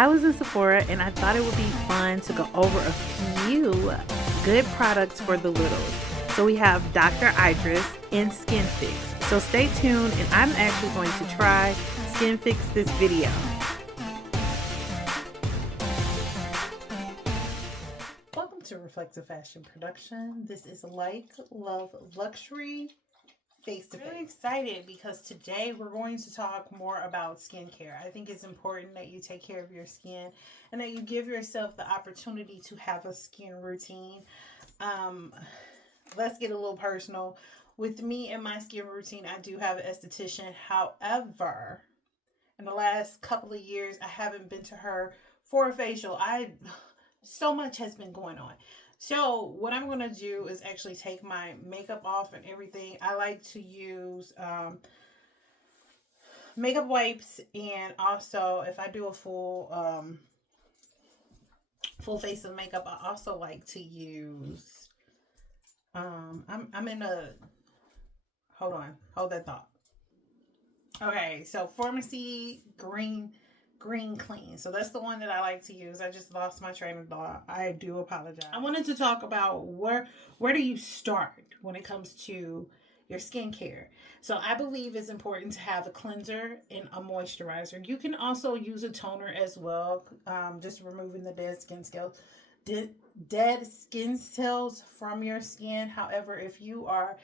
I was in Sephora and I thought it would be fun to go over a few good products for the littles. So we have Dr. Idris and Skin Fix. So stay tuned and I'm actually going to try Skin Fix this video. Welcome to Reflective Fashion Production. This is Like, Love, Luxury face to face. Really excited because today we're going to talk more about skincare. I think it's important that you take care of your skin and that you give yourself the opportunity to have a skin routine. Let's get a little personal. With me and my skin routine, I do have an esthetician. However, in the last couple of years, I haven't been to her for a facial. So much has been going on. So what I'm going to do is actually take my makeup off and everything. I like to use makeup wipes, and also if I do a full face of makeup, I also like to use I'm in a hold that thought. Okay, so Pharmacy Green Clean. So that's the one that I like to use. I just lost my train of thought. I do apologize. I wanted to talk about where do you start when it comes to your skincare. So I believe it's important to have a cleanser and a moisturizer. You can also use a toner as well, just removing the dead skin cells from your skin. However, if you are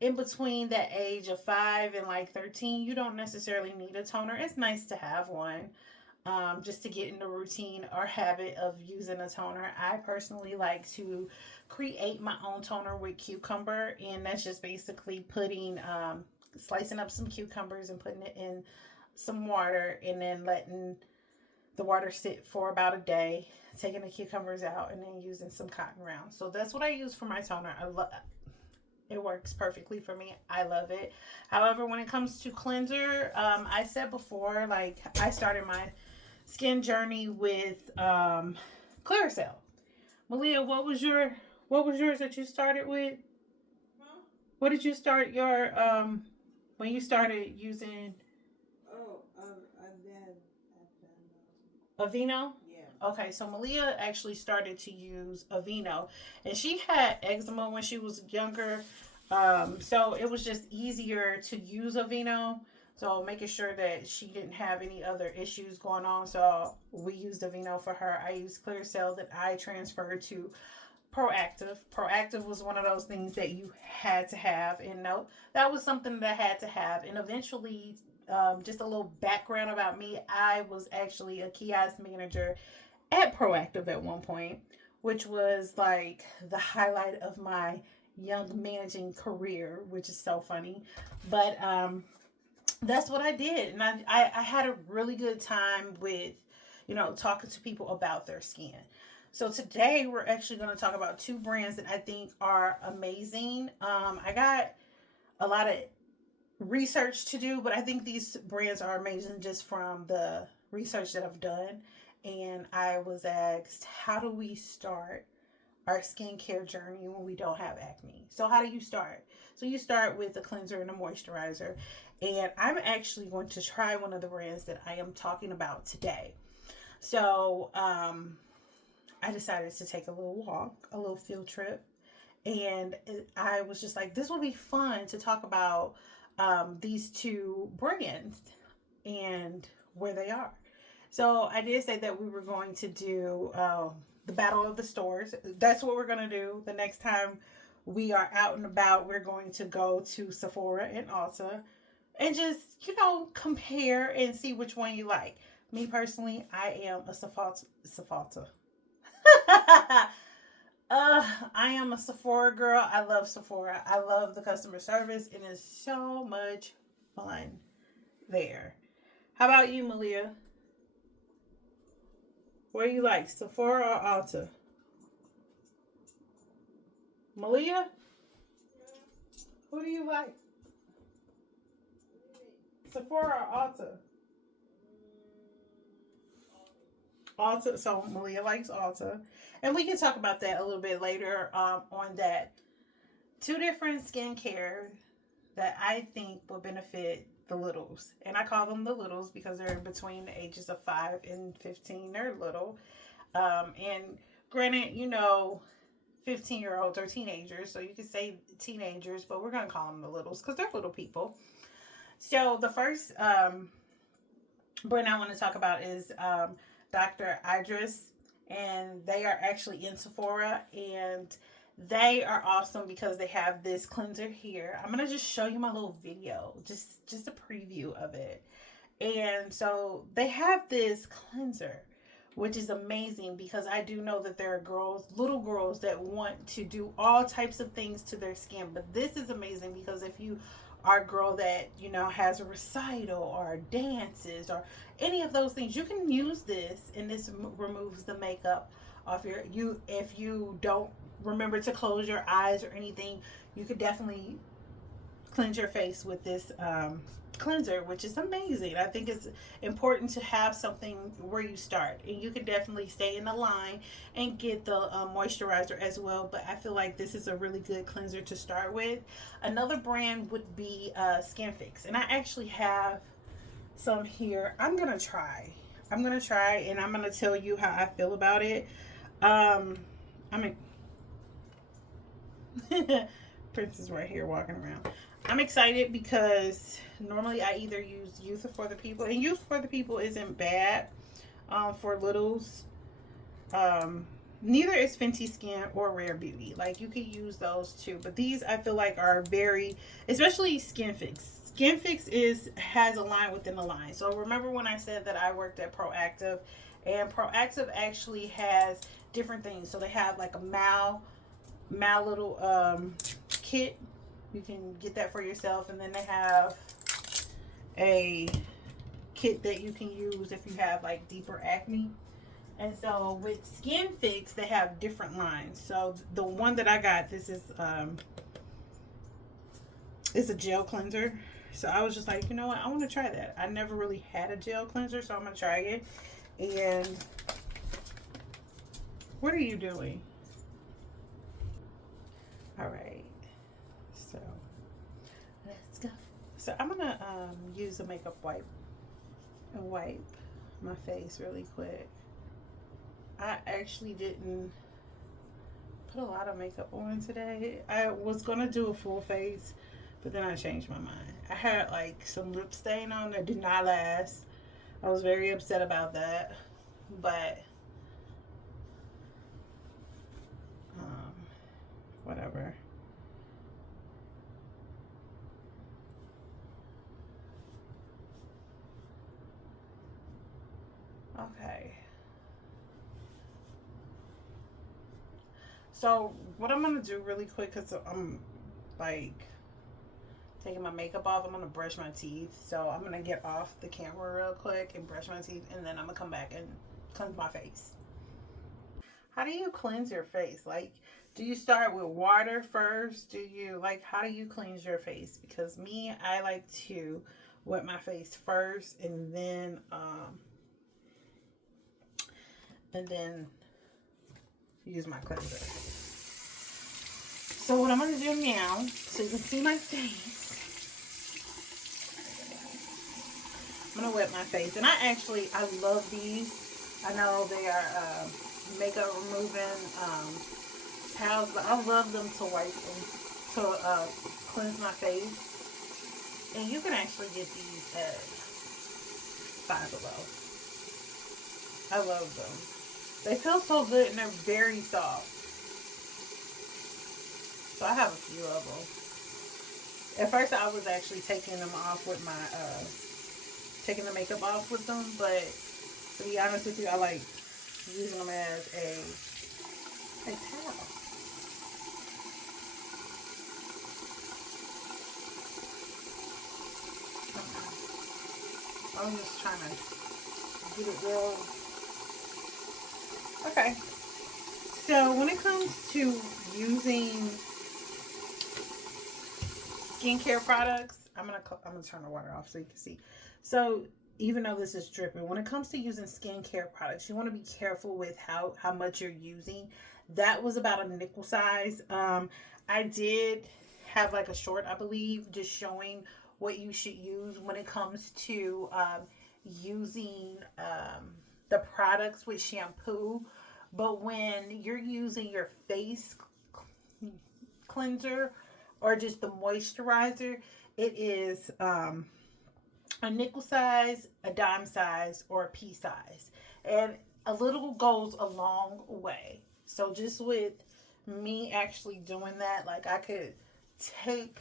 in between that age of 5 and like 13, you don't necessarily need a toner. It's nice to have one, just to get in the routine or habit of using a toner. I personally like to create my own toner with cucumber, and that's just basically slicing up some cucumbers and putting it in some water, and then letting the water sit for about a day, taking the cucumbers out, and then using some cotton rounds. So that's what I use for my toner. It works perfectly for me. I love it. However, when it comes to cleanser, I said before, like, I started my skin journey with Clearasil. Malia, what was yours that you started with? Huh? What did you start your when you started using? Oh, Aveeno? Yeah. Okay, so Malia actually started to use Aveeno, and she had eczema when she was younger. So it was just easier to use Aveeno. So making sure that she didn't have any other issues going on. So we used Aveeno for her. I used Clearasil that I transferred to Proactive. Proactive was one of those things that you had to have, and no, that was something that I had to have. And eventually, just a little background about me, I was actually a kiosk manager at Proactive at one point, which was like the highlight of my young managing career, which is so funny. But that's what I did. And I had a really good time with, talking to people about their skin. So today we're actually going to talk about two brands that I think are amazing. I got a lot of research to do, but I think these brands are amazing just from the research that I've done. And I was asked, how do we start our skincare journey when we don't have acne? So how do you start? So you start with a cleanser and a moisturizer. And I'm actually going to try one of the brands that I am talking about today. So I decided to take a little walk, a little field trip. And I was just like, this will be fun to talk about these two brands and where they are. So I did say that we were going to do the Battle of the Stores. That's what we're going to do. The next time we are out and about, we're going to go to Sephora and Ulta and just, compare and see which one you like. Me personally, I am a Sephora. I am a Sephora girl. I love Sephora. I love the customer service, and it's so much fun there. How about you, Malia? What do you like, Sephora or Ulta? Malia? Who do you like? Sephora or Ulta? Ulta. So Malia likes Ulta. And we can talk about that a little bit later on that. Two different skincare that I think will benefit the littles. And I call them the littles because they're between the ages of 5 and 15. They're little. And granted, 15-year-olds are teenagers, so you could say teenagers, but we're going to call them the littles because they're little people. So the first brand I want to talk about is Dr. Idris, and they are actually in Sephora, and they are awesome because they have this cleanser here. I'm gonna just show you my little video, just a preview of it. And so they have this cleanser, which is amazing because I do know that there are girls, little girls, that want to do all types of things to their skin. But this is amazing because if you are a girl that, has a recital or dances or any of those things, you can use this, and this removes the makeup off if you don't remember to close your eyes or anything, you could definitely cleanse your face with this cleanser, which is amazing. I think it's important to have something where you start, and you can definitely stay in the line and get the moisturizer as well, but I feel like this is a really good cleanser to start with. Another brand would be Skin Fix, and I actually have some here. I'm gonna try, and I'm gonna tell you how I feel about it. Prince is right here walking around. I'm excited because normally I either use Youth for the People, and Youth for the People isn't bad for littles. Neither is Fenty Skin or Rare Beauty. Like, you could use those too, but these I feel like are very, especially Skin Fix. Skin Fix has a line within a line. So remember when I said that I worked at Proactiv, and Proactiv actually has different things. So they have like a Mal little kit. You can get that for yourself, and then they have a kit that you can use if you have like deeper acne. And so with Skin Fix, they have different lines. So the one that I got, this is a gel cleanser. So I was just like, you know what, I want to try that. I never really had a gel cleanser, so I'm gonna try it. And what are you doing? All right, so let's go. So I'm gonna use a makeup wipe and wipe my face really quick. I actually didn't put a lot of makeup on today. I was gonna do a full face, but then I changed my mind. I had like some lip stain on that did not last. I was very upset about that, but whatever. Okay. So what I'm gonna do really quick, because I'm like taking my makeup off, I'm gonna brush my teeth. So I'm gonna get off the camera real quick and brush my teeth, and then I'm gonna come back and cleanse my face. How do you cleanse your face? Like, do you start with water first? How do you cleanse your face? Because me, I like to wet my face first, and then use my cleanser. So what I'm going to do now, so you can see my face, I'm going to wet my face. And I love these. I know they are makeup removing towels, but I love them to wipe them, to cleanse my face. And you can actually get these at Five Below. I love them. They feel so good, and they're very soft. So I have a few of them. At first I was actually taking them off with my, taking the makeup off with them, but to be honest with you, I like using them as a towel. Okay. I'm just trying to get it real. Okay. So when it comes to using skincare products, I'm gonna turn the water off so you can see. So even though this is dripping, when it comes to using skincare products, you want to be careful with how much you're using. That was about a nickel size. I did have like a short, I believe, just showing what you should use when it comes to using the products with shampoo. But when you're using your face cleanser or just the moisturizer, it is a nickel size, a dime size, or a pea size. And a little goes a long way. So just with me actually doing that, like I could take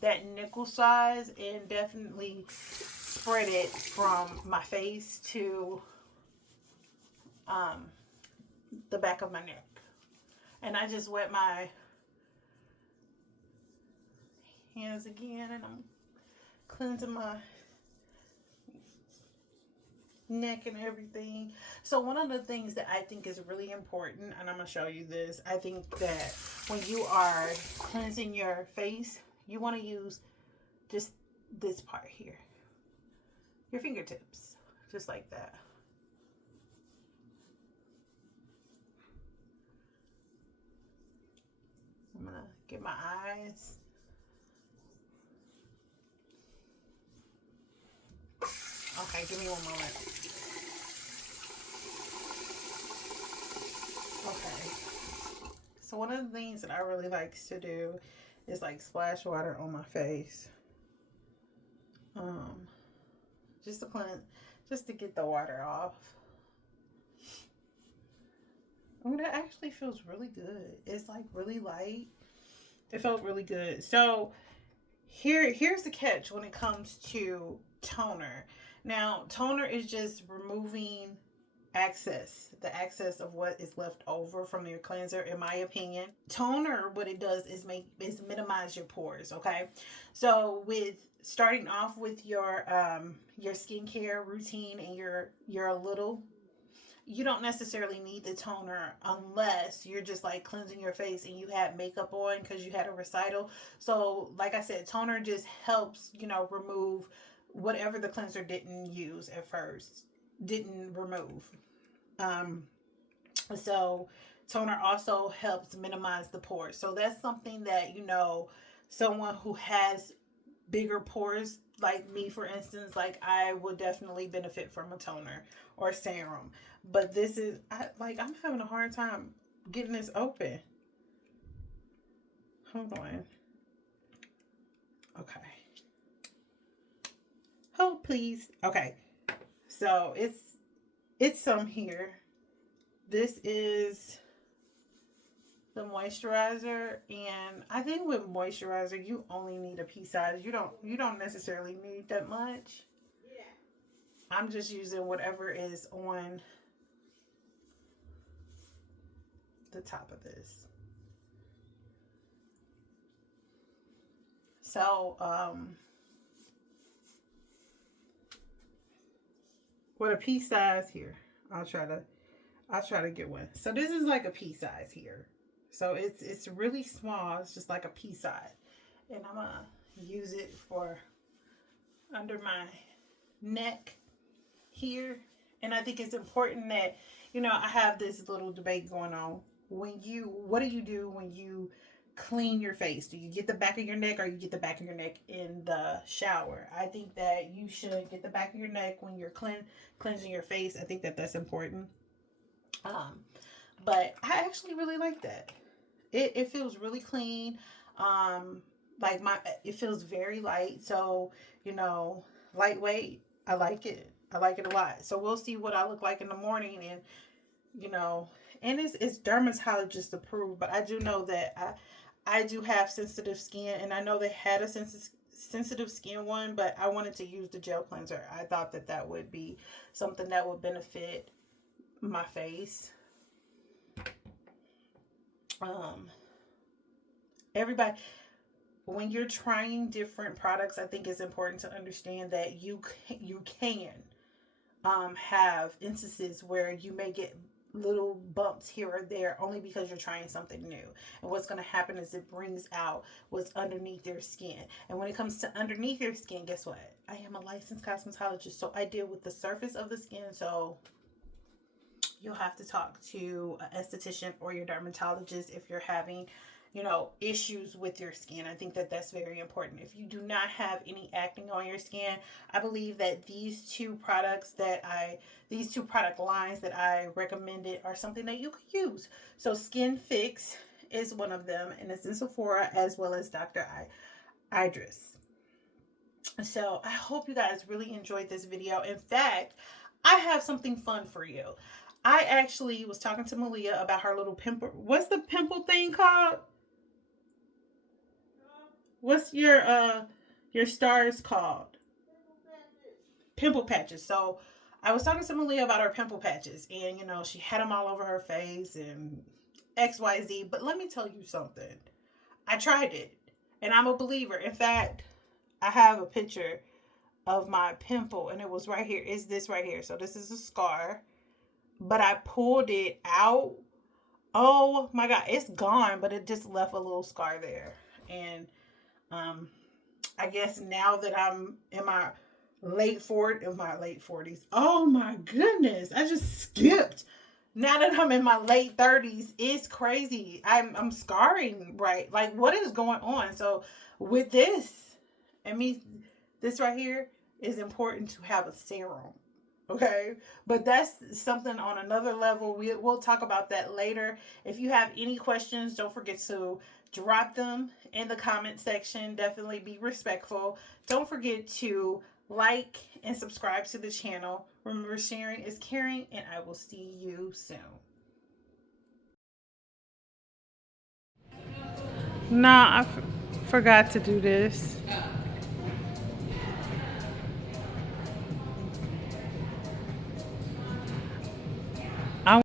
that nickel size and definitely spread it from my face to um, the back of my neck. And I just wet my hands again and I'm cleansing my neck and everything. So one of the things that I think is really important, and I'm gonna show you this, I think that when you are cleansing your face, you want to use just this part here, your fingertips, just like that. I'm gonna get my eyes. Okay, give me one moment. Okay. So one of the things that I really like to do is like splash water on my face. Um, just to cleanse, just to get the water off. Oh, that actually feels really good. It's like really light. It felt really good. So here's the catch when it comes to toner. Now, toner is just removing the excess of what is left over from your cleanser, in my opinion. Toner, what it does is minimize your pores. Okay, so with starting off with your skincare routine and you're a little, you don't necessarily need the toner unless you're just like cleansing your face and you had makeup on because you had a recital. So like I said, toner just helps, remove whatever the cleanser didn't use at first, didn't remove. um so toner also helps minimize the pores. So that's something that, someone who has bigger pores like me, for instance, like I would definitely benefit from a toner or serum. But this is I'm having a hard time getting this open. Hold on. Okay. Hold please. Okay. So it's some here. This is the moisturizer, and I think with moisturizer you only need a pea size. You don't necessarily need that much. I'm just using whatever is on the top of this. So with a pea size here, I'll try to get one. So this is like a pea size here. So it's really small. It's just like a pea size, and I'm gonna use it for under my neck here. And I think it's important that, I have this little debate going on. What do you do when you clean your face? Do you get the back of your neck or you get the back of your neck in the shower? I think that you should get the back of your neck when you're cleansing your face. I think that that's important. Um, but I actually really like that. It feels really clean. Um, it feels very light. So, lightweight. I like it. I like it a lot. So we'll see what I look like in the morning, and you know, and it's dermatologist approved. But I do know that I do have sensitive skin, and I know they had a sensitive skin one, but I wanted to use the gel cleanser. I thought that that would be something that would benefit my face. Um, everybody, when you're trying different products, I think it's important to understand that you can have instances where you may get little bumps here or there only because you're trying something new. And what's going to happen is it brings out what's underneath your skin. And when it comes to underneath your skin, guess what? I am a licensed cosmetologist, so I deal with the surface of the skin. So you'll have to talk to an esthetician or your dermatologist if you're having issues with your skin. I think that that's very important. If you do not have any acne on your skin, I believe that these two product lines that I recommended are something that you could use. So Skin Fix is one of them, and it's in Sephora, as well as Dr. Idris. So I hope you guys really enjoyed this video. In fact, I have something fun for you. I actually was talking to Malia about her little pimple. What's the pimple thing called? What's your stars called? Pimple patches. So I was talking to Malia about her pimple patches, and she had them all over her face and XYZ. But let me tell you something. I tried it, and I'm a believer. In fact, I have a picture of my pimple, and it was right here. Is this right here? So this is a scar, but I pulled it out. Oh my God, it's gone, but it just left a little scar there. And I guess now that I'm in my late 40s. Oh my goodness, I just skipped. Now that I'm in my late 30s, it's crazy. I'm scarring, right? Like, what is going on? So with this, and me, this right here is important to have a serum. Okay, but that's something on another level. We'll talk about that later. If you have any questions, don't forget to drop them in the comment section. Definitely be respectful. Don't forget to like and subscribe to the channel. Remember, sharing is caring, and I will see you soon. Nah, I forgot to do this.